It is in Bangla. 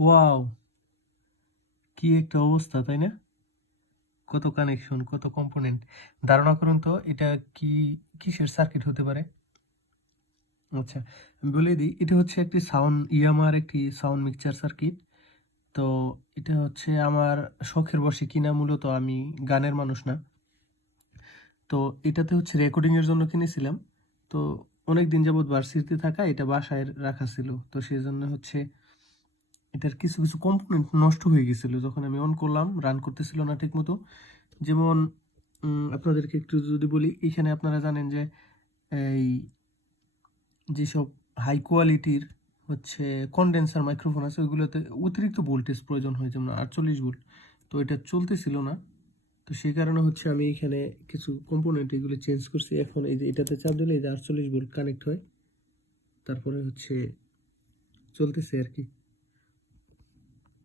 ওয়াও! কি একটা অবস্থা, তাই না? কত কানেকশন, কত কম্পোনেন্ট। ধারণা করুন তো এটা কি, কিসের সার্কিট হতে পারে? আচ্ছা, আমি বলে দিই এটা হচ্ছে একটি ইয়ামাহার একটি সাউন্ড মিক্সচার সার্কিট। তো এটা হচ্ছে আমার শখের বশে কিনা, মূলত আমি গানের মানুষ না। তো এটাতে হচ্ছে রেকর্ডিং এর জন্য কিনেছিলাম। তো অনেকদিন যাবৎ ভার্সিটিতে থাকা, এটা বাসায় রাখা ছিল। তো সেজন্য হচ্ছে এটার কিছু কম্পোনেন্ট নষ্ট হয়ে গেছিল। যখন আমি অন করলাম, রান করতেছিল না ঠিকমতো। যেমন আপনাদেরকে একটু যদি বলি, এখানে আপনারা জানেন যে এই যেসব হাই কোয়ালিটির হচ্ছে কনডেন্সার মাইক্রোফোন আছে, ওইগুলোতে অতিরিক্ত ভোল্টেজ প্রয়োজন হয়, যেমন 48 ভোল্ট। তো এটা চলতেছিল না। তো সেই কারণে হচ্ছে আমি এখানে কিছু কম্পোনেন্ট এগুলো চেঞ্জ করছি। এখন এই যে এটাতে চাপ দিলে এই যে 48 ভোল্ট কানেক্ট হয়, তারপরে হচ্ছে চলতেছে আর কি।